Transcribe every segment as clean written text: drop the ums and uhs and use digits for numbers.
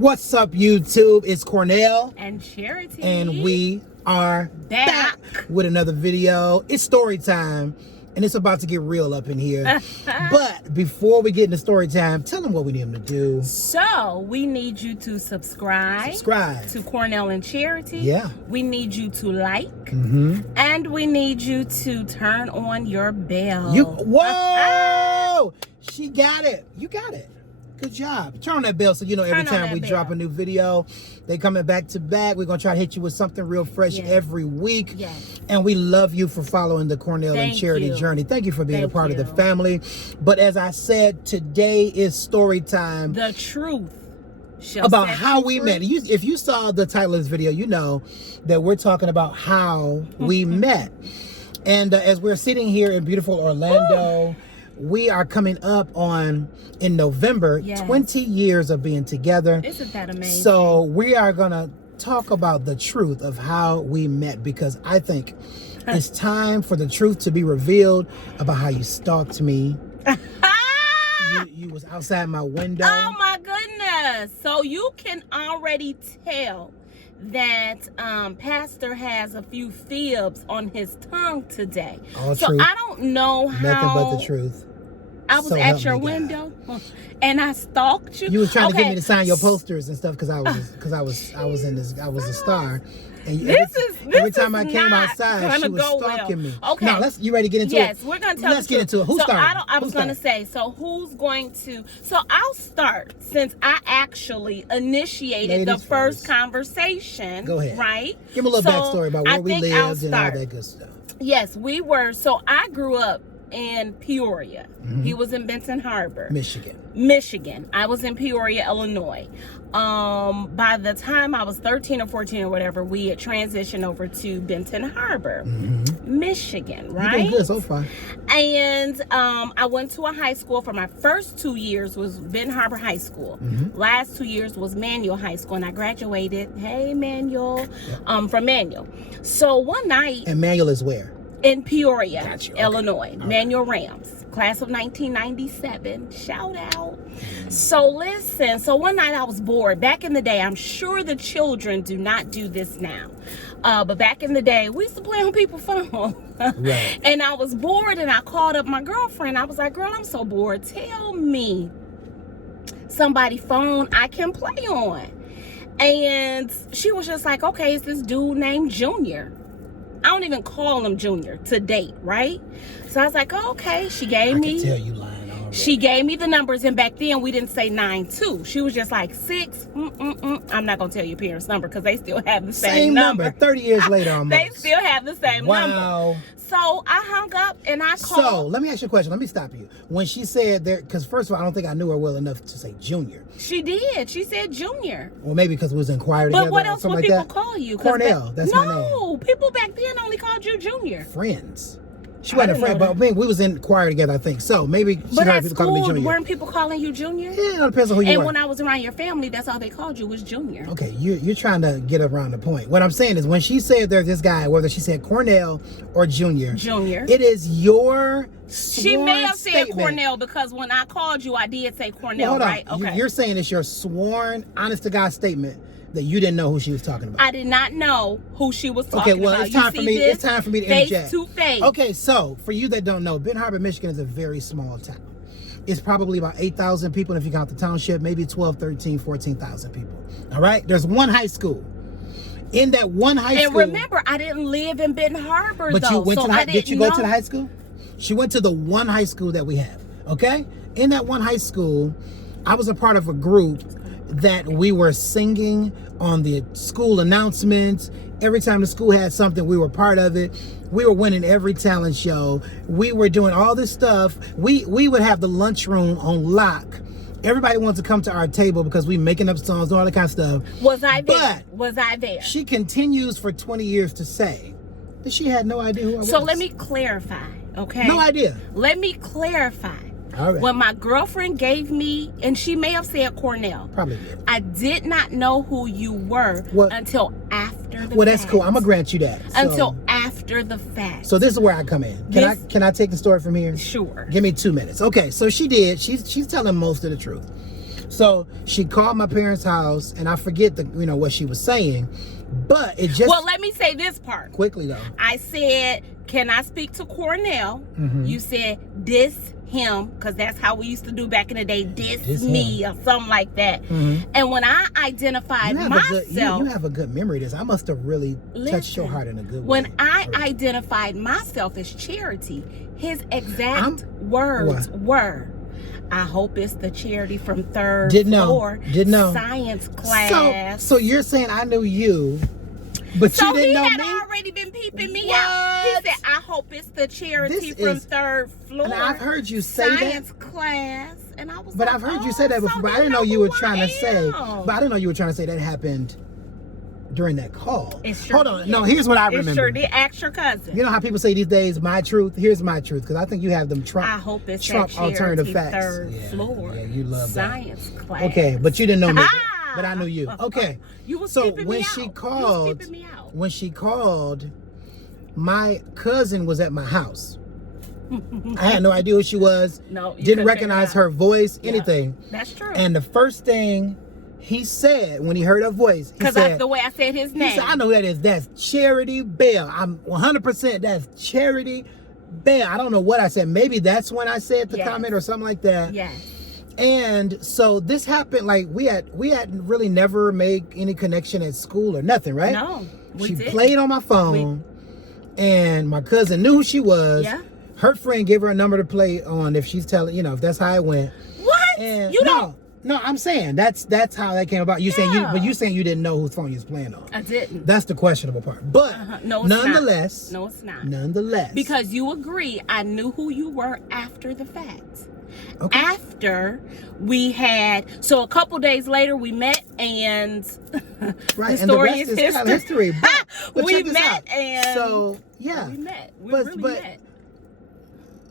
What's up, YouTube? It's Cornell and Charity, and we are back with another video. It's story time, and it's about to get real up in here. But before we get into story time, tell them what we need them to do. So we need you to subscribe to Cornell and Charity. Yeah. We need you to like, and we need you to turn on your bell. Whoa! She got it. You got it. Good job. Turn on that bell so you know every time we drop a new video, they coming back to back. We're going to try to hit you with something real fresh every week. Yes. And we love you for following the Cornell and Charity journey. Thank you for being a part of the family. But as I said, today is story time. The truth about how we met. If you saw the title of this video, you know that we're talking about how we met. And as we're sitting here in beautiful Orlando, we are coming up on, in November, 20 years of being together. Isn't that amazing? So we are going to talk about the truth of how we met, because I think it's time for the truth to be revealed about how you stalked me. You was outside my window. Oh my goodness. So you can already tell that Pastor has a few fibs on his tongue today. All so truth. I don't know how. Nothing but the truth. I was at your window and I stalked you. You was trying to get me to sign your posters and stuff because I was a star. And every time I came outside, she was stalking me. Okay. Now you ready to get into it? Yes, we're gonna tell. Let's get into it. Who started? I was gonna say. So who's going to? So I'll start since I actually initiated the first conversation. Go ahead. Right. Give me a little backstory about where we lived and all that good stuff. Yes, we were. So I grew up in Peoria. He was in Benton Harbor, Michigan. I was in Peoria, Illinois. By the time I was 13 or 14 or whatever, we had transitioned over to Benton Harbor, Michigan, right? You've been good so far. And I went to a high school. For my first 2 years was Benton Harbor High School. Last 2 years was Manual High School, and I graduated, hey Manual, from Manual. So one night. And Manual is where? In Peoria, Illinois, Manual Rams, class of 1997. Shout out. So listen, so one night I was bored. Back in the day, I'm sure the children do not do this now. But back in the day, we used to play on people's phone. Right. And I was bored and I called up my girlfriend. I was like, girl, I'm so bored. Tell me somebody's phone I can play on. And she was just like, okay, it's this dude named Junior. I don't even call him Junior to date, right? So I was like, oh, okay. She gave me. I can tell you lying already. She gave me the numbers, and back then we didn't say 9-2. She was just like 6. I'm not gonna tell your parents' number because they still have the same number. 30 years later, almost. They still have the same number. So I hung up and I called. So let me ask you a question. Let me stop you. When she said there, because first of all, I don't think I knew her well enough to say Junior. She did. She said Junior. Well, maybe because we was inquired together. But what else would like people call you? Cornell. That's my name. No, people back then only called you Junior. Friends. She wasn't a friend, but I mean, we was in choir together, I think. So maybe she heard people calling me Junior. Weren't people calling you Junior? Yeah, it depends on who you are. And when I was around your family, that's all they called you was Junior. Okay, you're trying to get around the point. What I'm saying is when she said there's this guy, whether she said Cornell or Junior, it is your sworn She may have statement. said Cornell because when I called you, I did say Cornell, right? Okay. You're saying it's your sworn, honest to God statement that you didn't know who she was talking about. I did not know who she was talking about. Okay, well, it's time for me. It's time for me to interject. Face to face. Okay, so for you that don't know, Benton Harbor, Michigan is a very small town. It's probably about 8,000 people, and if you count the township, maybe 12, 13, 14,000 people. All right? There's one high school. In that one high school. And remember, I didn't live in Benton Harbor, but though. You went so to the, did you go to the high school? She went to the one high school that we have. Okay? In that one high school, I was a part of a group that we were singing on the school announcements. Every time the school had something, we were part of it. We were winning every talent show. We were doing all this stuff. We would have the lunchroom on lock. Everybody wanted to come to our table because we making up songs and all that kind of stuff. Was I there? But was I there? She continues for 20 years to say that she had no idea who I was. So let me clarify, okay? No idea. Let me clarify. All right. When my girlfriend gave me, and she may have said Cornell. Probably did. I did not know who you were until after the fact. That's cool. I'm going to grant you that. Until after the fact. So this is where I come in. Can I take the story from here? Sure. Give me 2 minutes. Okay, so she did. She's telling most of the truth. So she called my parents' house, and I forget what she was saying, but it just. Well, let me say this part quickly though. I said, "Can I speak to Cornell?" Mm-hmm. You said, "Diss him," because that's how we used to do back in the day. Diss him. me or something like that. Mm-hmm. And when I identified myself, you have a good memory. This I must have really touched your heart in a good way. When I identified myself as Charity, his exact words were, "I hope it's the Charity from third floor science class." So you're saying I knew you, but you didn't know me? So he had already been peeping me out. He said, "I hope it's the Charity from third floor." And I've heard you say science class, and I was. But I've heard you say that before. But I didn't know you were trying to say. But I didn't know you were trying to say that happened during that call. Hold on. No, here's what I remember. It sure did. Ask your cousin. You know how people say these days, "My truth." Here's my truth, because I think you have them Trump. I hope it's Trump alternative facts. Third floor. Yeah, you love science that. class. Okay, but you didn't know me. But I knew you. Okay. You was so keeping when me she out. called, me out. when she called, my cousin was at my house. I had no idea who she was. No, didn't recognize her voice, anything. That's true. And the first thing he said when he heard her voice, because that's the way I said his name. He said, "I know who that is. That's Charity Bell. I'm 100%. That's Charity Bell." I don't know what I said. Maybe that's when I said the comment or something like that. Yes. And so this happened. Like we had really never made any connection at school or nothing, right? No. She played on my phone, and my cousin knew who she was. Yeah. Her friend gave her a number to play on if she's telling, if that's how it went. What? And You don't. No, I'm saying that's how that came about. You saying you saying you didn't know whose phone you was playing on. I didn't. That's the questionable part. But no, it's nonetheless, not. No, it's not. Nonetheless, because you agree, I knew who you were after the fact. Okay. After we had, so a couple days later we met, and right, the and story the rest is kind of history. But we check this met, out. and so yeah, we met. We but met.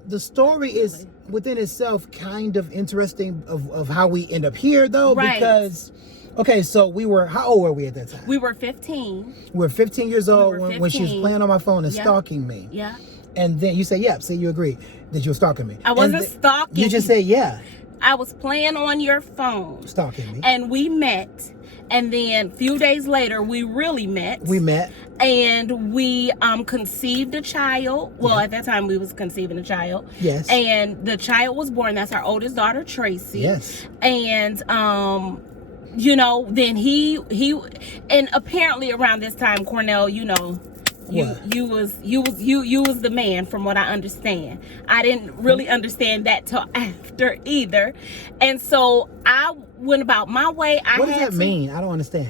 The story is within itself kind of interesting of how we end up here, though, because okay, so we were, how old were we at that time? We were 15. We were 15 years old when she was playing on my phone and stalking me. Yeah. And then you say, "Yep." See, you agree that you were stalking me. I wasn't stalking. You just said, "Yeah." I was playing on your phone. Stalking me. And we met. And then a few days later, we really met. We met. And we conceived a child. Well, at that time, we was conceiving a child. Yes. And the child was born. That's our oldest daughter, Tracy. Yes. And, then he and apparently around this time, Cornell, you was the man, from what I understand. I didn't really understand that till after either. And so I went about my way. What does that mean? I don't understand.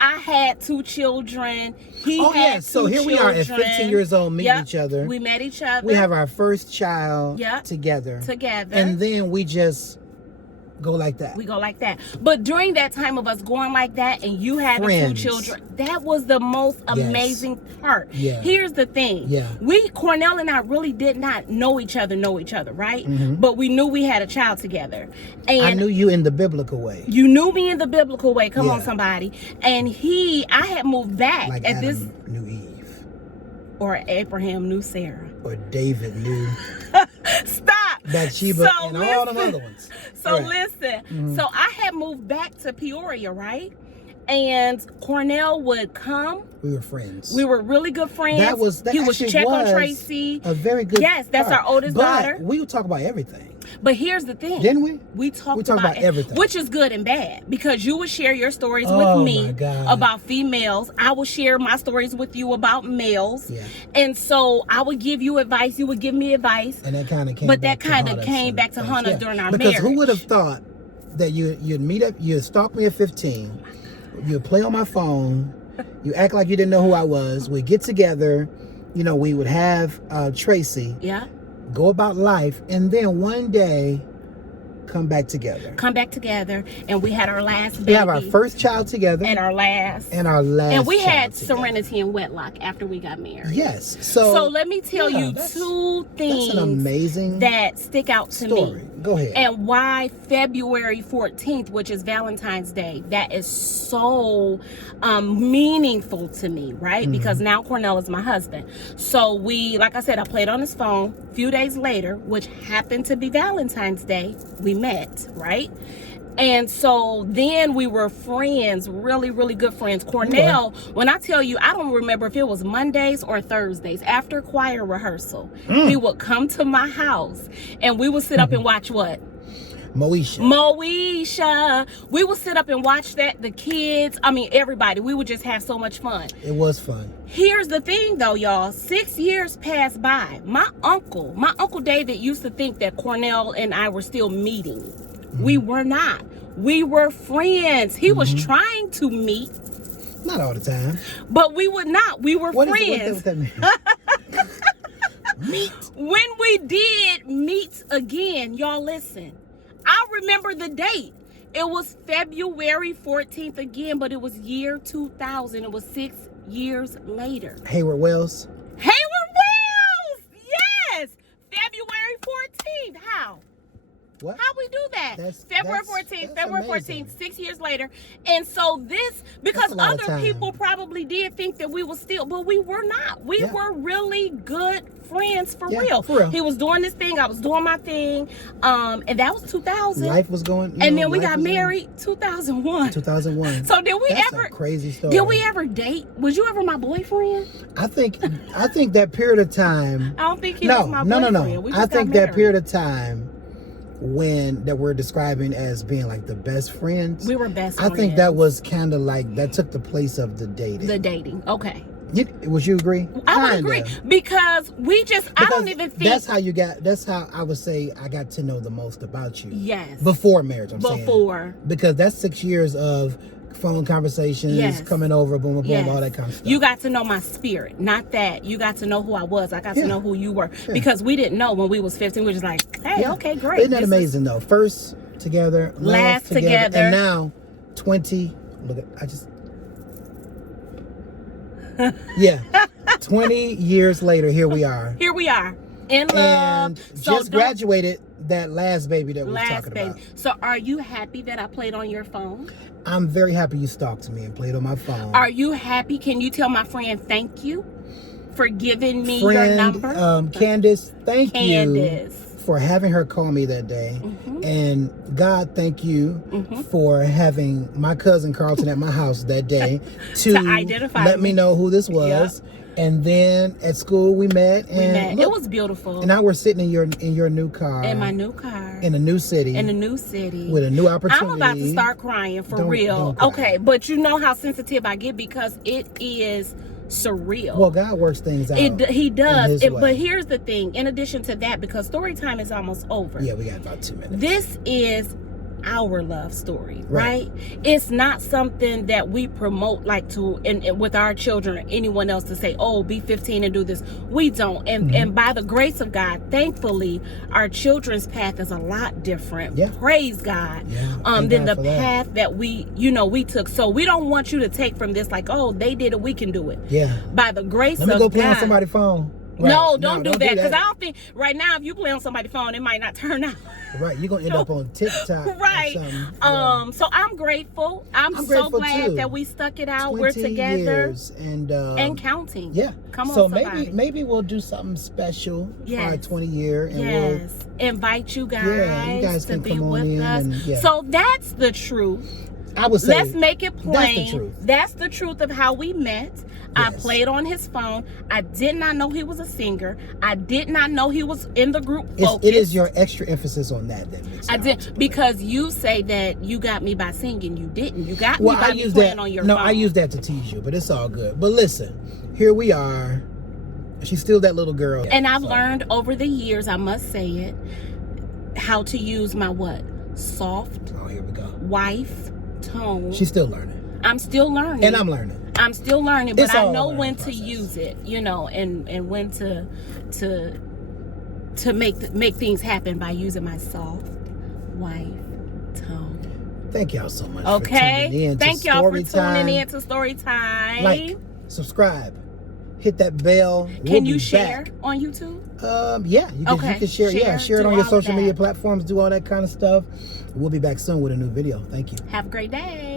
I had 2 children. He had 2 so here we are at 15 years old, meeting each other. We met each other. We have our first child together. And then we just go like that. We go like that. But during that time of us going like that, and you having 2 children, that was the most amazing part. Yeah. Here's the thing. Yeah. Cornell and I really did not know each other, right? Mm-hmm. But we knew we had a child together. And I knew you in the biblical way. You knew me in the biblical way. Come on, somebody. And I had moved back like at Adam knew Eve. Or Abraham knew Sarah. Or David knew Stop. Bathsheba and all them other ones. So listen. Mm-hmm. So I had moved back to Peoria, right? And Cornell would come. We were friends. We were really good friends. He would check on Tracy. A very good. Yes, that's our oldest daughter. We would talk about everything. But here's the thing. Didn't we? We talked about everything. Which is good and bad, because you would share your stories with me about females. I would share my stories with you about males. Yeah. And so I would give you advice. You would give me advice. And that kind of came back to haunt us during our marriage. Because who would have thought that you'd meet up, you'd stalk me at 15, you'd play on my phone, you act like you didn't know who I was, we'd get together, we would have Tracy. Yeah. Go about life, and then one day come back together. And we had our last baby. We have our first child together. And our last. And we had serenity and wedlock after we got married. Yes. So let me tell you 2 things. That's an amazing that stick out to me. Go ahead. And why February 14th, which is Valentine's Day, that is so meaningful to me, right? Mm-hmm. Because now Cornell is my husband. So like I said, I played on his phone. A few days later, which happened to be Valentine's Day, we met, right? And so then we were friends, really, really good friends. Cornell, when I tell you, I don't remember if it was Mondays or Thursdays after choir rehearsal, he would come to my house and we would sit up and watch what? Moesha. We would sit up and watch that. The kids, I mean, everybody. We would just have so much fun. It was fun. Here's the thing, though, y'all. 6 years passed by. My uncle David used to think that Cornell and I were still meeting. We were not. We were friends. He was trying to meet. Not all the time. But we would not. We were friends. What that mean? Meet. When we did meet again, y'all listen. I remember the date. It was February 14th again, but it was year 2000. It was 6 years later. Hayward Wells. Hayward Wells! Yes! February 14th. How? What? How we do that? February 14th, February amazing. 14th, 6 years later. And so this, because other people probably did think that we were still, but we were not. We were really good friends for real. For real. He was doing this thing, I was doing my thing. And that was 2000. Life was going. And then we got married 2001. 2001. So did we That's ever? a crazy story. Did we ever date? Was you ever my boyfriend? I think that period of time. I don't think he was my boyfriend. No. We just I think got that married. period of time that we're describing as being like the best friends. We were best friends. I think that was kind of like that took the place of the dating. The dating. Okay. Would you agree? I would agree because I don't even think that's how I would say I got to know the most about you. Yes. Before marriage, I'm saying. Before. Because that's 6 years of phone conversations, coming over, boom, boom, boom, all that kind of stuff. You got to know my spirit, not that. You got to know who I was. I got to know who you were because we didn't know when we was 15. We were just like, hey, okay, great. Isn't that amazing though? First together, last together, and now 20. Look at yeah, 20 years later, here we are. Here we are in love. And just graduated that last baby that we were talking about. So are you happy that I played on your phone? I'm very happy you stalked me and played on my phone. Are you happy? Can you tell my friend thank you for giving me your number? Candace, thank you for having her call me that day. And God, thank you for having my cousin Carlton at my house that day to identify let me know who this was. And then at school we met. And it was beautiful. And now we're sitting in your new car. In my new car. In a new city. In a new city. With a new opportunity. I'm about to start crying for real. Okay, but you know how sensitive I get because it is surreal. Well, God works things out. He does. But here's the thing. In addition to that, because story time is almost over. Yeah, we got about 2 minutes. This is our love story, right? It's not something that we promote like to and with our children or anyone else to say, oh, be 15 and do this. We don't. And by the grace of God, thankfully, our children's path is a lot different. Praise God. Than the path that we took. So we don't want you to take from this like, oh, they did it, we can do it. By the grace of God. Let me go play on somebody's phone. Right. No, don't do that. Because I don't think right now if you play on somebody's phone, it might not turn out. Right, you're gonna end up on TikTok. Right. So I'm grateful. I'm so glad that we stuck it out. We're together years and counting. Yeah. Come on, so somebody. maybe we'll do something special for our 20 year and we'll invite you guys, you guys to can be come with on us. In So that's the truth. I would say let's make it plain. That's the truth. That's the truth of how we met. I played on his phone. I did not know he was a singer. I did not know he was in the group Focus. It is your extra emphasis on that makes I did because you say that you got me by singing. You didn't. You got me by me playing on your phone. No, I use that to tease you, but it's all good. But listen, here we are. She's still that little girl. And I've learned over the years, I must say it, how to use my soft. Oh, here we go. Wife tone. She's still learning. I'm still learning. And I'm learning. I'm still learning, but I know when to use it, and when to make things happen by using my soft wife tone. Thank y'all so much. Okay. For tuning in Thank y'all for tuning in to Story Time. Like, subscribe, hit that bell. Can you share on YouTube? Yeah, you can share. Share it on your social media platforms. Do all that kind of stuff. We'll be back soon with a new video. Thank you. Have a great day.